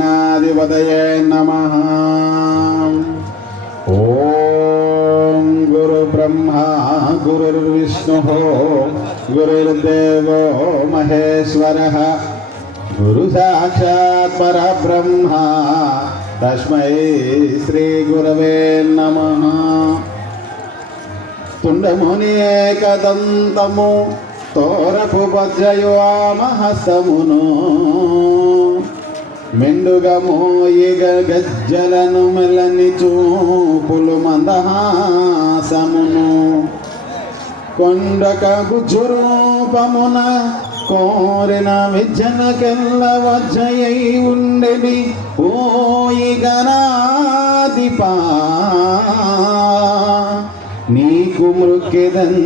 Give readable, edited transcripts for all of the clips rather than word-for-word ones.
महागणाधिपतये नमः। ओम गुरुब्रह्मा गुरुर्विष्णुः गुरुर्देवो महेश्वरः गुरु साक्षात् परब्रह्मा तस्मै श्री गुरवे नमः। तुंडमुनि एकदंतमु तोरపు వజ్రయువామహస్తమును మెండుగా మోయిగ గజ్జలను మెల్లని చూపులు మందహాసమును కొండక గుజ్జురూపమున కోరిన విజ్జనకెల్ల వజ్రయై ఉండెని ఓయి గణాధిపా నీకు మృక్కెదన్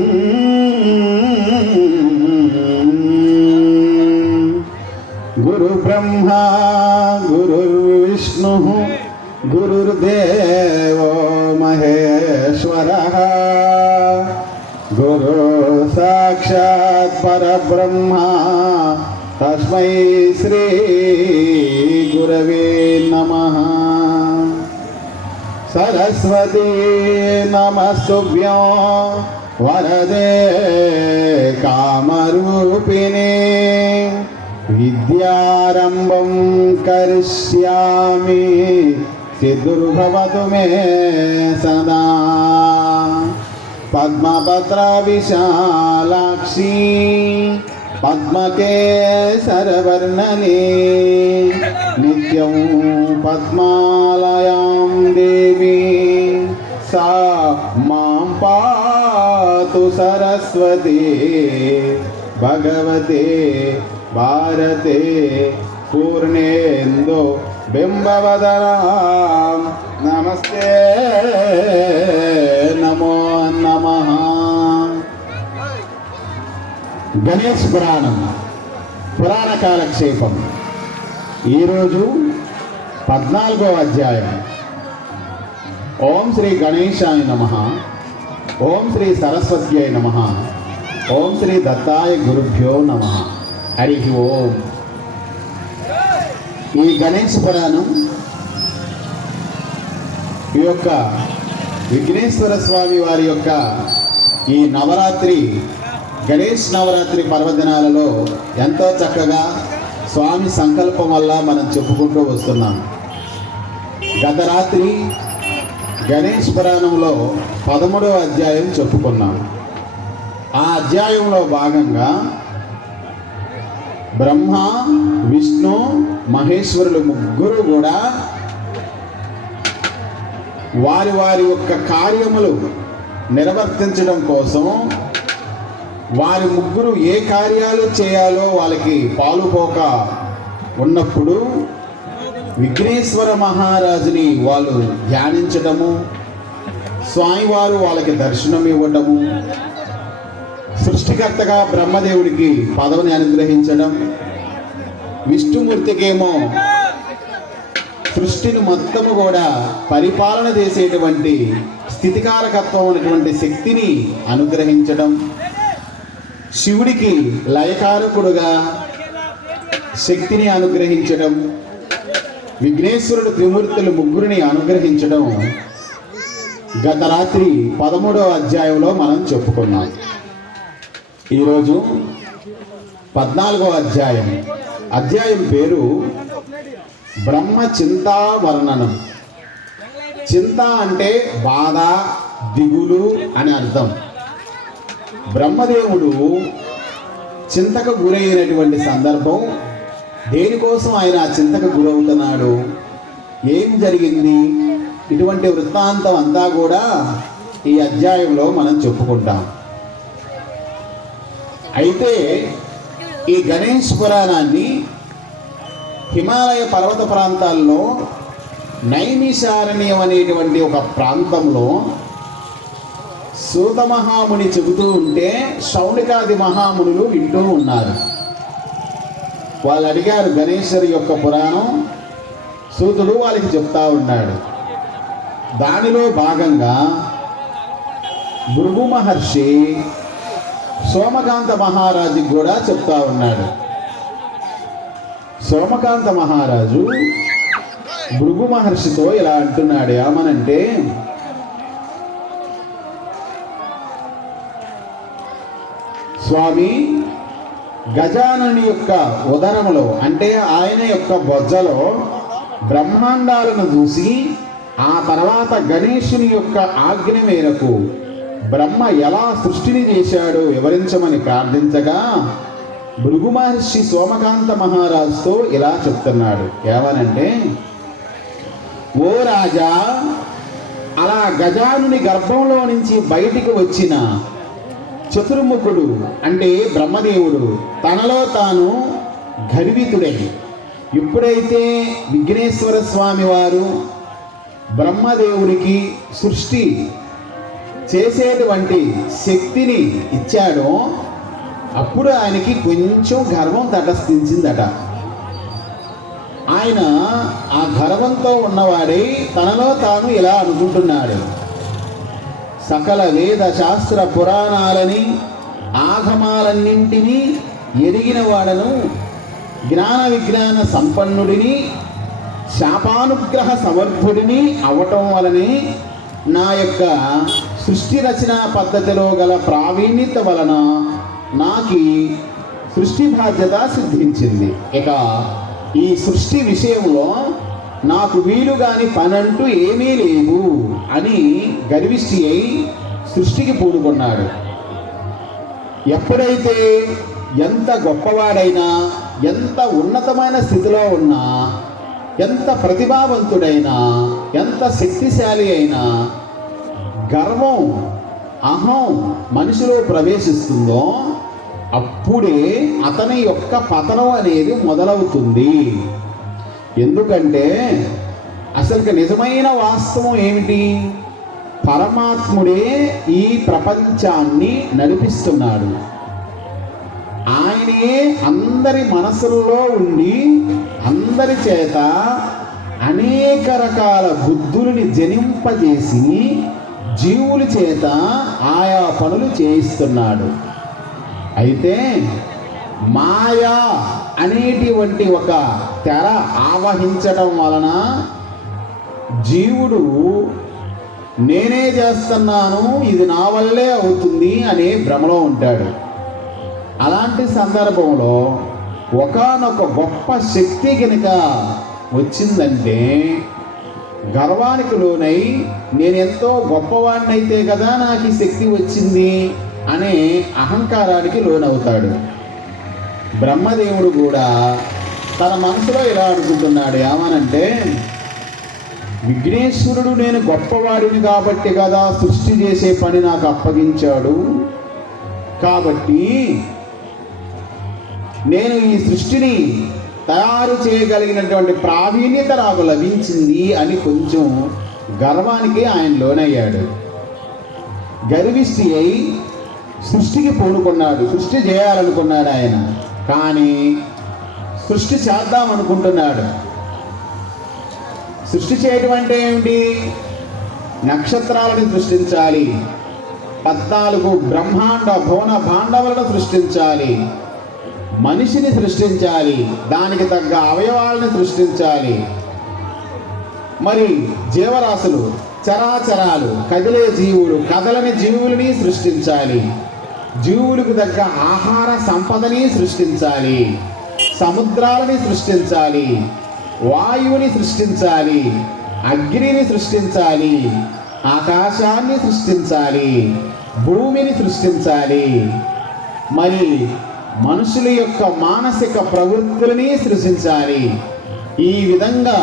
గురు బ్రహ్మా గురుర్విష్ణు గురుర్దేవో మహేశ్వరః గురు సాక్షాత్ పరబ్రహ్మ తస్మై శ్రీ గురవే నమః। सरस्वती नमस्तुभ्यं वरदे कामरूपिणे विद्यारंभं करिष्यामि सिद्धिर्भवतु मे सदा। पद्मपत्र विशालाक्षी पद्मकेसरवर्णने नित्यं पद्मालयां देवी सा मां पातु सरस्वती भगवते भारते पूर्णेन्दु बिंबवदनां नमस्ते नमो नमः। గణేష్ పురాణం పురాణ కాలక్షేపం ఈరోజు 14వ అధ్యాయం। ఓం శ్రీ గణేశాయ నమః, ఓం శ్రీ సరస్వత్యై నమః, ఓం శ్రీ దత్తాయ గురుభ్యో నమః। హరి ఓం। ఈ గణేష్ పురాణం ఈ యొక్క విఘ్నేశ్వర స్వామి వారి యొక్క ఈ నవరాత్రి గణేష్ నవరాత్రి పర్వదినాలలో ఎంతో చక్కగా స్వామి సంకల్పం వల్ల మనం చెప్పుకుంటూ వస్తున్నాం। గత రాత్రి గణేష్ పురాణంలో 13వ అధ్యాయం చెప్పుకున్నాం। ఆ అధ్యాయంలో భాగంగా బ్రహ్మ విష్ణు మహేశ్వరులు ముగ్గురు కూడా వారి వారి యొక్క కార్యములు నిర్వర్తించడం కోసం వారి ముగ్గురు ఏ కార్యాలు చేయాలో వాళ్ళకి పాలుపోక ఉన్నప్పుడు విఘ్నేశ్వర మహారాజుని వాళ్ళు ధ్యానించడము, స్వామివారు వాళ్ళకి దర్శనం ఇవ్వడము, సృష్టికర్తగా బ్రహ్మదేవుడికి పదవిని అనుగ్రహించడం, విష్ణుమూర్తికేమో సృష్టిని మొత్తము కూడా పరిపాలన చేసేటువంటి స్థితికారకత్వం అనేటువంటి శక్తిని అనుగ్రహించడం, శివుడికి లయకారకుడుగా శక్తిని అనుగ్రహించడం, విఘ్నేశ్వరుడు త్రిమూర్తులు ముగ్గురిని అనుగ్రహించడం గత రాత్రి 13వ అధ్యాయంలో మనం చెప్పుకున్నాం। ఈరోజు 14వ అధ్యాయం। అధ్యాయం పేరు బ్రహ్మ చింతా వర్ణనం। చింత అంటే బాధ, దిగులు అని అర్థం। బ్రహ్మదేవుడు చింతకు గురైనటువంటి సందర్భం, దేనికోసం ఆయన చింతకు గురవుతున్నాడు, ఏం జరిగింది, ఇటువంటి వృత్తాంతం అంతా కూడా ఈ అధ్యాయంలో మనం చెప్పుకుంటాం। అయితే ఈ గణేష్ పురాణాన్ని హిమాలయ పర్వత ప్రాంతాల్లో నైమిషారణ్యం అనేటువంటి ఒక ప్రాంతంలో సూత మహాముని చెబుతూ ఉంటే శౌనికాది మహామునులు వింటూ ఉన్నారు। వాళ్ళు అడిగారు గణేశ్వరి యొక్క పురాణం, సూతుడు వాళ్ళకి చెప్తా ఉన్నాడు। దానిలో భాగంగా భృగు మహర్షి సోమకాంత మహారాజుకి కూడా చెప్తా ఉన్నాడు. సోమకాంత మహారాజు భృగు మహర్షితో ఇలా అంటున్నాడు. ఏమనంటే, స్వామి, గజానని యొక్క ఉదరములో అంటే ఆయన యొక్క బొజ్జలో బ్రహ్మాండాలను చూసి ఆ తర్వాత గణేశుని యొక్క ఆజ్ఞ మేరకు బ్రహ్మ ఎలా సృష్టిని చేశాడో వివరించమని ప్రార్థించగా భృగు మహర్షి సోమకాంత మహారాజుతో ఇలా చెప్తున్నాడు. ఏమనంటే, ఓ రాజా, అలా గజానుని గర్భంలో నుంచి బయటికి వచ్చిన చతుర్ముఖుడు అంటే బ్రహ్మదేవుడు తనలో తాను గర్వితుడై ఎప్పుడైతే విఘ్నేశ్వర స్వామి వారు బ్రహ్మదేవుడికి సృష్టి చేసేటువంటి శక్తిని ఇచ్చాడో అప్పుడు ఆయనకి కొంచెం గర్వం తటస్థించిందట. ఆయన ఆ గర్వంతో ఉన్నవాడై తనలో తాను ఇలా అనుకుంటున్నాడు, సకల వేద శాస్త్ర పురాణాలని ఆగమాలన్నింటినీ ఎరిగిన వాడను, జ్ఞాన విజ్ఞాన సంపన్నుడిని, శాపానుగ్రహ సమర్థుడిని అవటం వలనే నా యొక్క సృష్టి రచనా పద్ధతిలో గల ప్రావీణ్యత వలన నాకు సృష్టి బాధ్యత సిద్ధించింది. ఇక ఈ సృష్టి విషయంలో నాకు వీలు కాని పనంటూ ఏమీ లేదు అని గర్విష్టి అయి సృష్టికి పూనుకున్నాడు. ఎప్పుడైతే ఎంత గొప్పవాడైనా, ఎంత ఉన్నతమైన స్థితిలో ఉన్నా, ఎంత ప్రతిభావంతుడైనా, ఎంత శక్తిశాలి అయినా గర్వం, అహం మనిషిలో ప్రవేశిస్తుందో అప్పుడే అతని యొక్క పతనం అనేది మొదలవుతుంది. ఎందుకంటే అసలు నిజమైన వాస్తవం ఏమిటి? పరమాత్ముడే ఈ ప్రపంచాన్ని నడిపిస్తున్నాడు. ఆయనే అందరి మనసుల్లో ఉండి అందరి చేత అనేక రకాల బుద్ధులని జనింపజేసి జీవుల చేత ఆయా పనులు చేయిస్తున్నాడు. అయితే మాయా అనేటువంటి ఒక తెర ఆవహించడం వలన జీవుడు నేనే చేస్తున్నాను, ఇది నా వల్లే అవుతుంది అనే భ్రమలో ఉంటాడు. అలాంటి సందర్భంలో ఒకానొక గొప్ప శక్తి కనుక వచ్చిందంటే గర్వానికి లోనై నేనెంతో గొప్పవాడినైతే కదా నాకు ఈ శక్తి వచ్చింది అనే అహంకారానికి లోనవుతాడు. బ్రహ్మదేవుడు కూడా తన మనసులో ఇలా అనుకుంటున్నాడు. ఏమనంటే, విఘ్నేశ్వరుడు నేను గొప్పవాడిని కాబట్టి కదా సృష్టి చేసే పని నాకు అప్పగించాడు, కాబట్టి నేను ఈ సృష్టిని తయారు చేయగలిగినటువంటి ప్రావీణ్యత నాకు లభించింది అని కొంచెం గర్వానికి ఆయన లోనయ్యాడు. గర్విష్టి అయి సృష్టికి పూనుకున్నాడు. సృష్టి చేయాలనుకున్నాడు ఆయన, కానీ సృష్టి చేద్దామనుకుంటున్నాడు. సృష్టి చేయటం అంటే ఏమిటి? నక్షత్రాలను సృష్టించాలి, 14 బ్రహ్మాండ భువన భాండవులను సృష్టించాలి, మనిషిని సృష్టించాలి, దానికి తగ్గ అవయవాలను సృష్టించాలి, మరి జీవరాశులు, చరాచరాలు, కదిలే జీవులు, కదలని జీవులని సృష్టించాలి, జీవులకు తగ్గ ఆహార సంపదని సృష్టించాలి, సముద్రాలని సృష్టించాలి, వాయువుని సృష్టించాలి, అగ్నిని సృష్టించాలి, ఆకాశాన్ని సృష్టించాలి, భూమిని సృష్టించాలి, మరి మనుషుల యొక్క మానసిక ప్రవృత్తులని సృష్టించాలి. ఈ విధంగా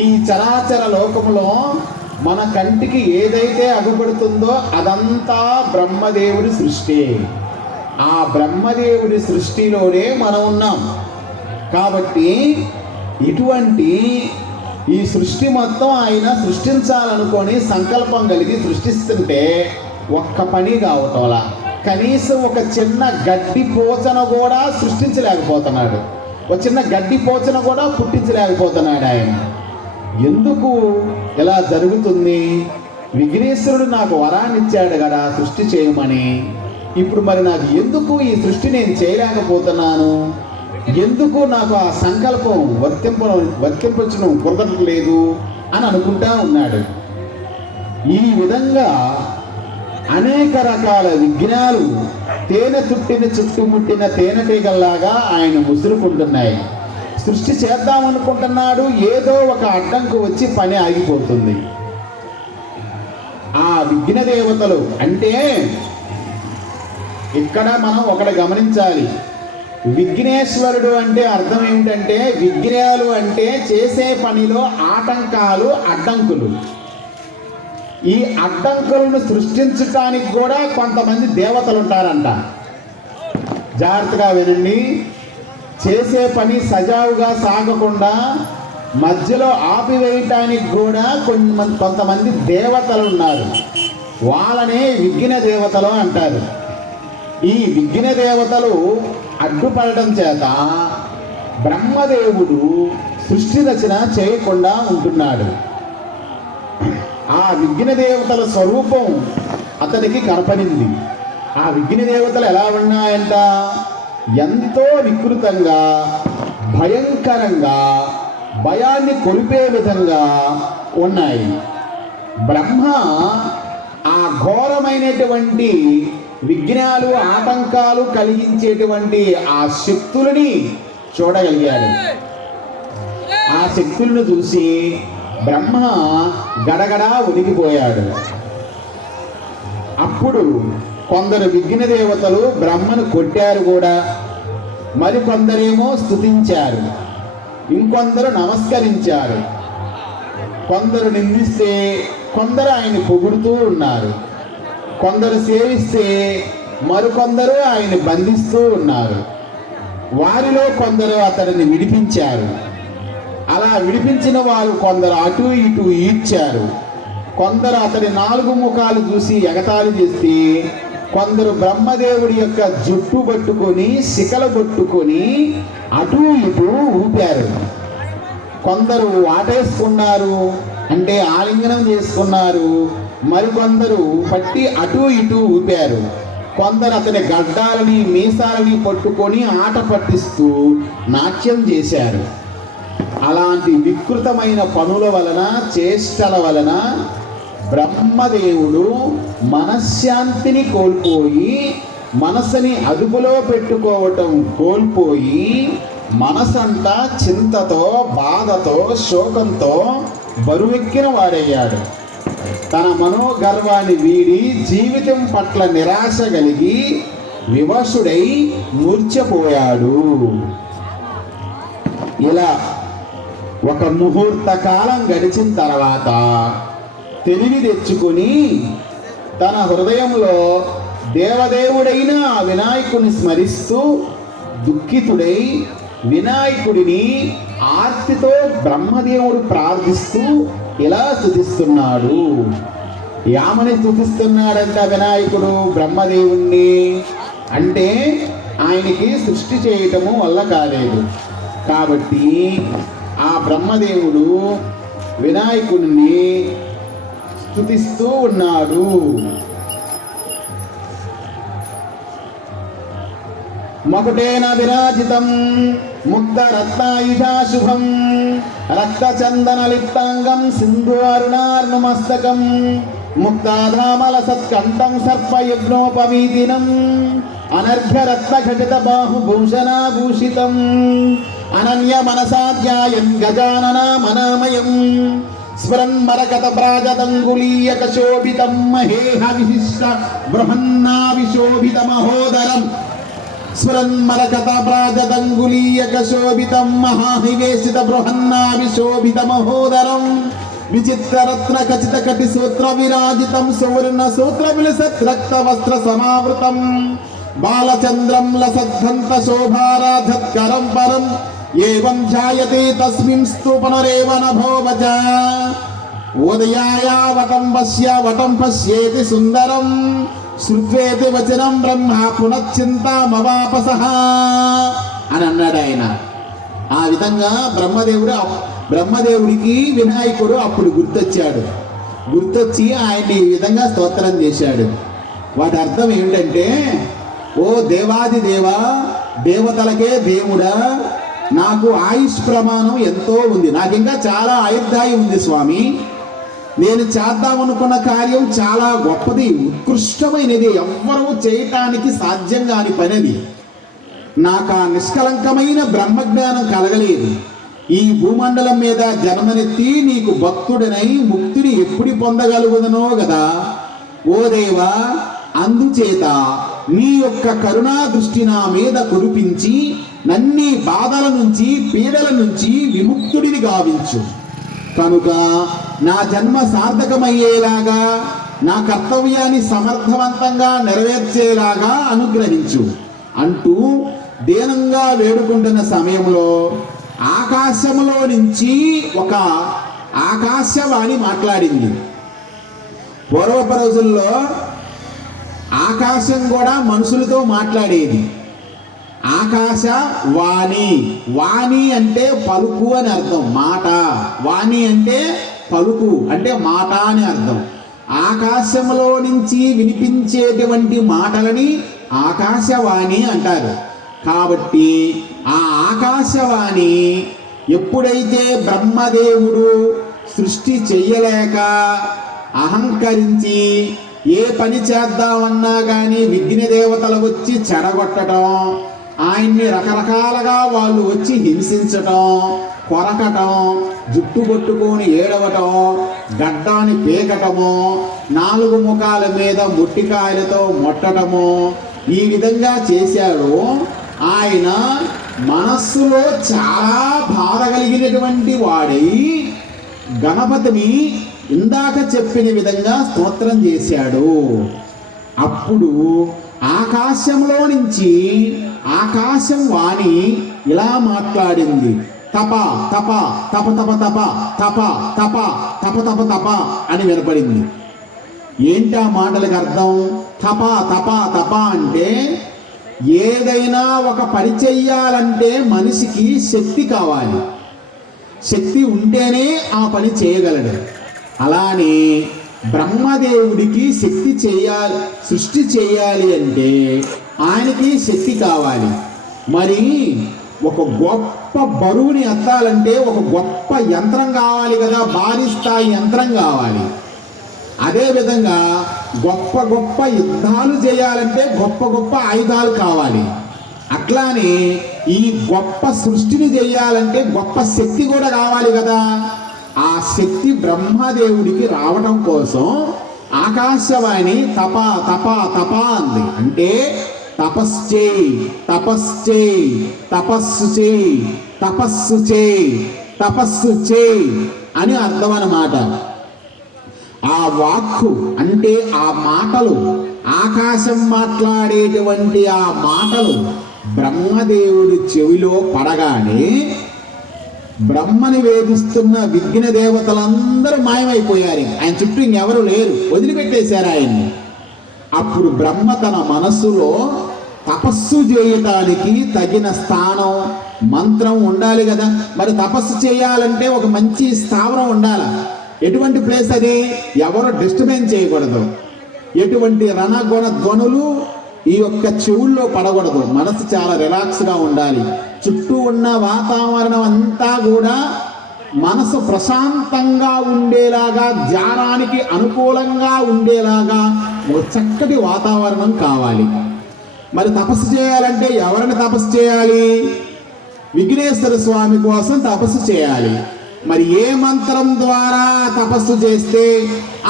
ఈ చరాచర లోకములో మన కంటికి ఏదైతే అగుపడుతుందో అదంతా బ్రహ్మదేవుడి సృష్టి. ఆ బ్రహ్మదేవుడి సృష్టిలోనే మనం ఉన్నాం. కాబట్టి ఇటువంటి ఈ సృష్టి మొత్తం ఆయన సృష్టించాలనుకొని సంకల్పం కలిగి సృష్టిస్తుంటే ఒక్క పని కావటంలా, కనీసం ఒక చిన్న గడ్డి పోచన కూడా సృష్టించలేకపోతున్నాడు. ఒక చిన్న గడ్డి పోచన కూడా పుట్టించలేకపోతున్నాడు ఆయన. ఎందుకు ఇలా జరుగుతుంది? విఘ్నేశ్వరుడు నాకు వరాన్ని ఇచ్చాడు కదా సృష్టి చేయమని. ఇప్పుడు మరి నాకు ఎందుకు ఈ సృష్టి నేను చేయలేకపోతున్నాను? ఎందుకు నాకు ఆ సంకల్పం వర్తింపచడం కుదరట్లేదు అని అనుకుంటా ఉన్నాడు. ఈ విధంగా అనేక రకాల విఘ్నాలు తేనె చుట్టుముట్టిన తేనెటీగల్లాగా ఆయన ముసురుకుంటున్నాయి. సృష్టి చేద్దామనుకుంటున్నాడు, ఏదో ఒక అడ్డంకు వచ్చి పని ఆగిపోతుంది. ఆ విఘ్న దేవతలు అంటే ఇక్కడ మనం ఒకటి గమనించాలి. విఘ్నేశ్వరుడు అంటే అర్థం ఏమిటంటే, విఘ్నాలు అంటే చేసే పనిలో ఆటంకాలు, అడ్డంకులు. ఈ అడ్డంకులను సృష్టించటానికి కూడా కొంతమంది దేవతలు ఉంటారంట. జాగ్రత్తగా వినండి. చేసే పని సజావుగా సాగకుండా మధ్యలో ఆపివేయటానికి కూడా కొంతమంది దేవతలు ఉన్నారు. వాళ్ళనే విఘ్న దేవతలు అంటారు. ఈ విఘ్న దేవతలు అడ్డుపడటం చేత బ్రహ్మదేవుడు సృష్టి రచన చేయకుండా ఉంటున్నాడు. ఆ విఘ్న దేవతల స్వరూపం అతనికి కనపడింది. ఆ విఘ్న దేవతలు ఎలా ఉన్నాయంట? ఎంతో వికృతంగా, భయంకరంగా, భయాన్ని కొలిపే విధంగా ఉన్నాయి. బ్రహ్మ ఆ ఘోరమైనటువంటి విఘ్నాలు, ఆటంకాలు కలిగించేటువంటి ఆ శక్తులని చూడగలిగాడు. ఆ శక్తులను చూసి బ్రహ్మ గడగడా ఉనికిపోయాడు. అప్పుడు కొందరు విఘ్న దేవతలు బ్రహ్మను కొట్టారు కూడా, మరికొందరేమో స్తుతించారు, ఇంకొందరు నమస్కరించారు. కొందరు నిందిస్తే కొందరు ఆయన పొగుడుతూ ఉన్నారు. కొందరు సేవిస్తే మరికొందరు ఆయన బంధిస్తూ ఉన్నారు. వారిలో కొందరు అతడిని విడిపించారు. అలా విడిపించిన వారు కొందరు అటు ఇటు ఈడ్చారు. కొందరు అతడి 4 ముఖాలు చూసి ఎగతాళి చేస్తే, కొందరు బ్రహ్మదేవుడి యొక్క జుట్టు పట్టుకొని, శిఖలు పట్టుకొని అటు ఇటు ఊపారు. కొందరు వాటేసుకున్నారు, అంటే ఆలింగనం చేసుకున్నారు. మరికొందరు పట్టి అటు ఇటు ఊపారు. కొందరు అతని గడ్డాలని, మీసాలని పట్టుకొని ఆట పట్టిస్తూ నాట్యం చేశారు. అలాంటి వికృతమైన పనుల వలన, చేష్టల వలన బ్రహ్మదేవుడు మనశ్శాంతిని కోల్పోయి, మనసుని అదుపులో పెట్టుకోవటం కోల్పోయి, మనసంతా చింతతో, బాధతో, శోకంతో బరువెక్కిన వాడయ్యాడు. తన మనోగర్వాన్ని వీడి జీవితం పట్ల నిరాశ కలిగి వివశుడై మూర్ఛపోయాడు. ఇలా ఒక ముహూర్త కాలం గడిచిన తర్వాత తెలివి తెచ్చుకొని తన హృదయంలో దేవదేవుడైన ఆ వినాయకుని స్మరిస్తూ దుఃఖితుడై వినాయకుడిని ఆర్తితో బ్రహ్మదేవుడు ప్రార్థిస్తూ ఇలా స్తుతిస్తున్నాడు. యామని స్తుతిస్తున్నాడంట వినాయకుడు బ్రహ్మదేవుణ్ణి. అంటే ఆయనకి సృష్టి చేయటము వల్ల కాలేదు కాబట్టి ఆ బ్రహ్మదేవుడు వినాయకుడిని స్తుతిస్తూ ఉన్నాడు. మకుటేన విరాజితం ముక్తరత్నాయుధా శుభం రక్తచందనలిప్తాంగం సింధువరుణార్ణమస్తకం ముక్తాధామల సత్కంఠం సర్పయజ్ఞోపవీతినం అనర్ఘ్యరత్నఘటిత బాహుభూషణాభూషితం అనన్య మనసాధ్యాయం గజాననామనామయం స్మరన్మరకత ప్రాజదంగులీయక శోభితం మహేహ విశిష్ట బృహన్నావిశోభిత మహోదరం స్మరన్మరకత ప్రాజదంగులీయక శోభితం మహాహివేశిత బృహన్నావిశోభిత మహోదరం విచిత్రరత్న ఖచిత కటి సూత్ర విరాజితం సువర్ణ సూత్ర విలసత్ రక్త వస్త్ర సమావృతం బాలచంద్రం లసద్ధంత శోభారాధత్కరం పరం ఏవం ఛాయతే తస్మిన్ స్తూపనరేవ నభోవచ ఉదయాయ వటం పశ్యేతి సుందరం శృత్వేతి వచనం బ్రహ్మ పునశ్చింతామవాపసః అని అన్నాడు ఆయన. ఆ విధంగా బ్రహ్మదేవుడు బ్రహ్మదేవుడికి వినాయకుడు అప్పుడు గుర్తొచ్చి ఆయన్ని ఈ విధంగా స్తోత్రం చేశాడు. వాటి అర్థం ఏమిటంటే, ఓ దేవాది దేవా, దేవతలకే దేవుడా, నాకు ఆయుష్ ప్రమాణం ఎంతో ఉంది, నాకు ఇంకా చాలా ఆయుర్దాయం ఉంది స్వామి. నేను చేద్దామనుకున్న కార్యం చాలా గొప్పది, ఉత్కృష్టమైనది, ఎవ్వరూ చేయటానికి సాధ్యం కాని పనిది. నాకు ఆ నిష్కలంకమైన బ్రహ్మజ్ఞానం కలగలేదు. ఈ భూమండలం మీద జన్మనెత్తి నీకు భక్తుడనై ముక్తిని ఎప్పుడు పొందగలుగుదనో కదా. ఓ దేవా, అందుచేత నీ యొక్క కరుణా దృష్టి నా మీద కురిపించి నన్ని బాధల నుంచి, పీడల నుంచి విముక్తుడిని గావించు. కనుక నా జన్మ సార్థకమయ్యేలాగా, నా కర్తవ్యాన్ని సమర్థవంతంగా నెరవేర్చేలాగా అనుగ్రహించు అంటూ దీనంగా వేడుకుంటున్న సమయంలో ఆకాశంలో నుంచి ఒక ఆకాశవాణి మాట్లాడింది. పూర్వపు రోజుల్లో ఆకాశం కూడా మనుషులతో మాట్లాడేది. ఆకాశవాణి, వాణి అంటే పలుకు అని అర్థం, మాట. వాణి అంటే పలుకు, అంటే మాట అని అర్థం. ఆకాశంలో నుంచి వినిపించేటువంటి మాటలని ఆకాశవాణి అంటారు. కాబట్టి ఆ ఆకాశవాణి ఎప్పుడైతే బ్రహ్మదేవుడు సృష్టి చెయ్యలేక అహంకరించి ఏ పని చేద్దామన్నా కానీ విఘ్న దేవతలు వచ్చి చెడగొట్టడం, ఆయన్ని రకరకాలుగా వాళ్ళు వచ్చి హింసించటం, కొరకటం, జుట్టు పట్టుకొని ఏడవటం, గడ్డాన్ని పీకటము, 4 ముఖాల మీద ముట్టికాయలతో మొట్టటము, ఈ విధంగా చేశాడు. ఆయన మనస్సులో చాలా బాధ కలిగినటువంటి వాడై గణపతిని ఇందాక చెప్పిన విధంగా స్తోత్రం చేశాడు. అప్పుడు ఆకాశంలో నుంచి ఆకాశం వాణి ఇలా మాట్లాడింది. తప తప తప తప తప తప తప తప తప తప అని వినపడింది. ఏంటి ఆ మాటలకు అర్థం? తప తప తప అంటే ఏదైనా ఒక పని చెయ్యాలంటే మనిషికి శక్తి కావాలి. శక్తి ఉంటేనే ఆ పని చేయగలడు. అలానే బ్రహ్మదేవుడికి సృష్టి చేయాలి అంటే ఆయనకి శక్తి కావాలి. మరి ఒక గొప్ప బరువుని ఎత్తాలంటే ఒక గొప్ప యంత్రం కావాలి కదా, భారీ స్థాయి యంత్రం కావాలి. అదేవిధంగా గొప్ప గొప్ప యుద్ధాలు చేయాలంటే గొప్ప గొప్ప ఆయుధాలు కావాలి. అట్లానే ఈ గొప్ప సృష్టిని చేయాలంటే గొప్ప శక్తి కూడా కావాలి కదా. ఆ శక్తి బ్రహ్మదేవుడికి రావడం కోసం ఆకాశవాణి తప తప తప అంది. అంటే తపస్సు చేయి, తపస్సు చేయి, తపస్సు చేయి, తపస్సు చేయి, తపస్సు చేయి అని అర్థం అన్నమాట. ఆ వాక్కు అంటే ఆ మాటలు, ఆకాశం మాట్లాడేటువంటి ఆ మాటలు బ్రహ్మదేవుడి చెవిలో పడగానే బ్రహ్మని వేధిస్తున్న విఘ్న దేవతలందరూ మాయమైపోయారు. ఆయన చుట్టూ ఇంకెవరు లేరు, వదిలిపెట్టేశారు ఆయన్ని. అప్పుడు బ్రహ్మ తన మనస్సులో తపస్సు చేయటానికి తగిన స్థానం, మంత్రం ఉండాలి కదా. మరి తపస్సు చేయాలంటే ఒక మంచి స్థావరం ఉండాలి. ఎటువంటి ప్లేస్ అది? ఎవరు డిస్టర్బెన్స్ చేయకూడదు, ఎటువంటి రణగుణ ధ్వనులు ఈ యొక్క చెవుల్లో పడకూడదు. మనసు చాలా రిలాక్స్గా ఉండాలి. చుట్టూ ఉన్న వాతావరణం అంతా కూడా మనసు ప్రశాంతంగా ఉండేలాగా, ధ్యానానికి అనుకూలంగా ఉండేలాగా ఒక చక్కటి వాతావరణం కావాలి. మరి తపస్సు చేయాలంటే ఎవరిని తపస్సు చేయాలి? విఘ్నేశ్వర స్వామి కోసం తపస్సు చేయాలి. మరి ఏ మంత్రం ద్వారా తపస్సు చేస్తే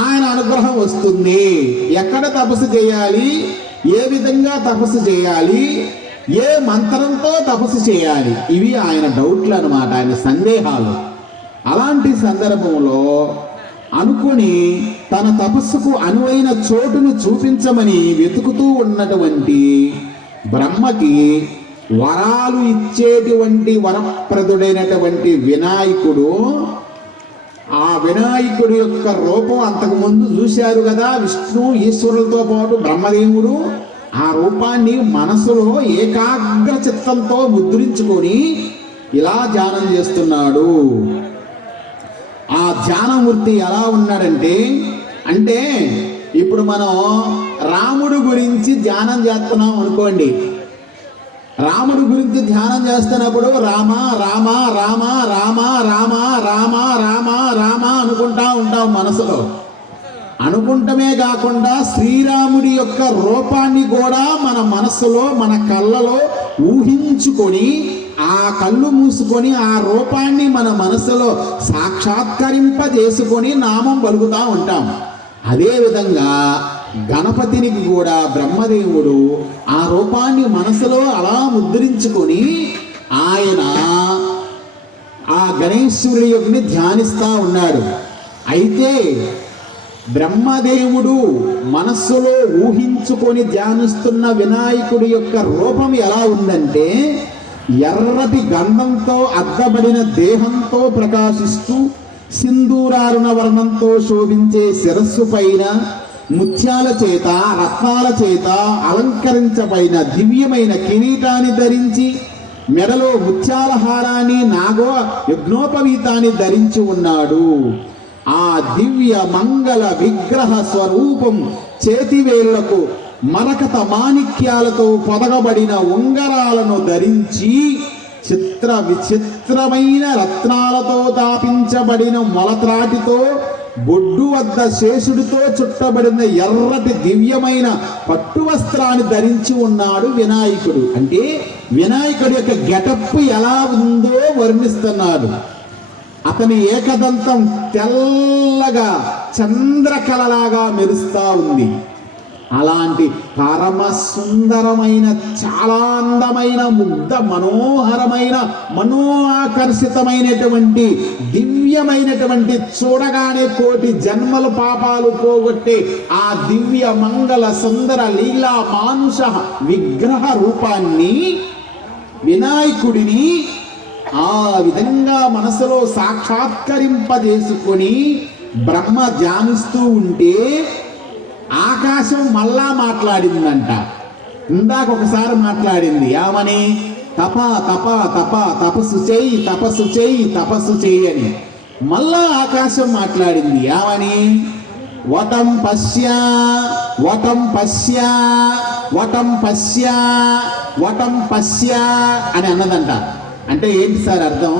ఆయన అనుగ్రహం వస్తుంది? ఎక్కడ తపస్సు చేయాలి? ఏ విధంగా తపస్సు చేయాలి? ఏ మంత్రంతో తపస్సు చేయాలి? ఇవి ఆయన డౌట్లు అన్నమాట, ఆయన సందేహాలు. అలాంటి సందర్భంలో అనుకుని తన తపస్సుకు అనువైన చోటును చూపించమని వెతుకుతూ ఉన్నటువంటి బ్రహ్మకి వరాలు ఇచ్చేటువంటి వరప్రదుడైనటువంటి వినాయకుడు, ఆ వినాయకుడి యొక్క రూపం అంతకుముందు చూశారు కదా విష్ణు ఈశ్వరులతో పాటు బ్రహ్మదేవుడు. ఆ రూపాన్ని మనసులో ఏకాగ్ర చిత్తంతో ముద్రించుకొని ఇలా ధ్యానం చేస్తున్నాడు. ఆ ధ్యానమూర్తి ఎలా ఉన్నాడంటే, అంటే ఇప్పుడు మనం రాముడు గురించి ధ్యానం చేస్తున్నాం అనుకోండి. రాముడు గురించి ధ్యానం చేస్తున్నప్పుడు రామ రామ రామ రామ రామ రామ రామ రామ అనుకుంటా ఉంటాం మనసులో. అనుకుంటమే కాకుండా శ్రీరాముడి యొక్క రూపాన్ని కూడా మన మనసులో, మన కళ్ళలో ఊహించుకొని, ఆ కళ్ళు మూసుకొని ఆ రూపాన్ని మన మనసులో సాక్షాత్కరింపజేసుకొని నామం పలుకుతూ ఉంటాం. అదేవిధంగా గణపతినికి కూడా బ్రహ్మదేవుడు ఆ రూపాన్ని మనసులో అలా ముద్రించుకొని ఆయన ఆ గణేశ్వరుడి యొక్క ధ్యానిస్తూ ఉన్నాడు. అయితే బ్రహ్మదేవుడు మనస్సులో ఊహించుకొని ధ్యానిస్తున్న వినాయకుడి యొక్క రూపం ఎలా ఉందంటే, ఎర్రటి గంధంతో అద్దబడిన దేహంతో ప్రకాశిస్తూ సింధూరారుణ వర్ణంతో శోభించే శిరస్సు పైన ముత్యాల చేత, రత్నాల చేత అలంకరించబడిన దివ్యమైన కిరీటాన్ని ధరించి, మెడలో ముత్యాల హారాన్ని, నాగో యజ్ఞోపవీతాన్ని ధరించి ఉన్నాడు. ఆ దివ్య మంగళ విగ్రహ స్వరూపం చేతివేళ్లకు మరకత మాణిక్యాలతో పొదగబడిన ఉంగరాలను ధరించి, చిత్ర విచిత్రమైన రత్నాలతో తాపించబడిన మొలత్రాటితో, బొడ్డు వద్ద శేషుడితో చుట్టబడిన ఎర్రటి దివ్యమైన పట్టు వస్త్రాన్ని ధరించి ఉన్నాడు వినాయకుడు. అంటే వినాయకుడి యొక్క గెటప్ ఎలా ఉందో వర్ణిస్తున్నాడు. అతని ఏకదంతం తెల్లగా చంద్రకళలాగా మెరుస్తా ఉంది. అలాంటి పరమ సుందరమైన, చాలా అందమైన, ముగ్ధ మనోహరమైన, మనోఆకర్షితమైనటువంటి, దివ్యమైనటువంటి, చూడగానే కోటి జన్మల పాపాలు పోగొట్టే ఆ దివ్య మంగళ సుందర లీలా మానుష విగ్రహ రూపాన్ని, వినాయకుడిని ఆ విధంగా మనసులో సాక్షాత్కరింపజేసుకొని బ్రహ్మ ధ్యానిస్తూ ఉంటే ఆకాశం మళ్ళా మాట్లాడిందంట. ఇందాక ఒకసారి మాట్లాడింది ఏమని? తప తప తప తపస్సు చేయి, తపస్సు చేయి, తపస్సు చేయి అని. మళ్ళా ఆకాశం మాట్లాడింది ఏమని? వటం పశ్య వటం పశ్య వటం పశ్య వటం పశ్య అని అన్నదంట. అంటే ఏంటి సార్ అర్థం?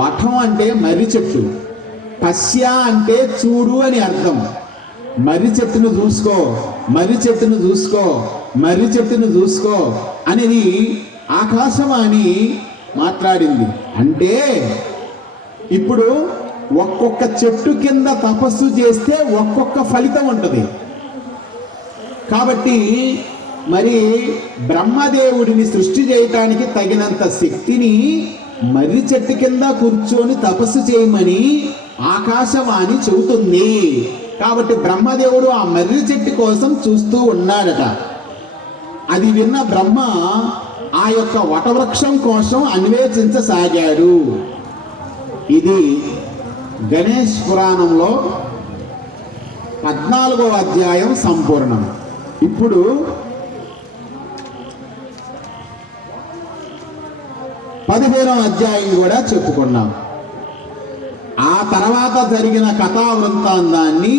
వటం అంటే మర్రి చెట్టు, పశ్య అంటే చూడు అని అర్థం. మర్రి చెట్టును చూసుకో, మర్రి చెట్టును చూసుకో, మర్రి చెట్టును చూసుకో అనేది ఆకాశవాణి మాట్లాడింది. అంటే ఇప్పుడు ఒక్కొక్క చెట్టు కింద తపస్సు చేస్తే ఒక్కొక్క ఫలితం ఉంటుంది. కాబట్టి మరి బ్రహ్మదేవుడిని సృష్టి చేయటానికి తగినంత శక్తిని మర్రి చెట్టు కింద కూర్చొని తపస్సు చేయమని ఆకాశవాణి చెబుతుంది. కాబట్టి బ్రహ్మదేవుడు ఆ మర్రి చెట్టు కోసం చూస్తూ ఉన్నాడట. అది విన్న బ్రహ్మ ఆ యొక్క వటవృక్షం కోసం అన్వేషించసాగాడు. ఇది గణేష్ పురాణంలో 14వ అధ్యాయం సంపూర్ణం. ఇప్పుడు 15వ అధ్యాయం కూడా చెప్పుకున్నాం. ఆ తర్వాత జరిగిన కథా వృత్తాంతాన్ని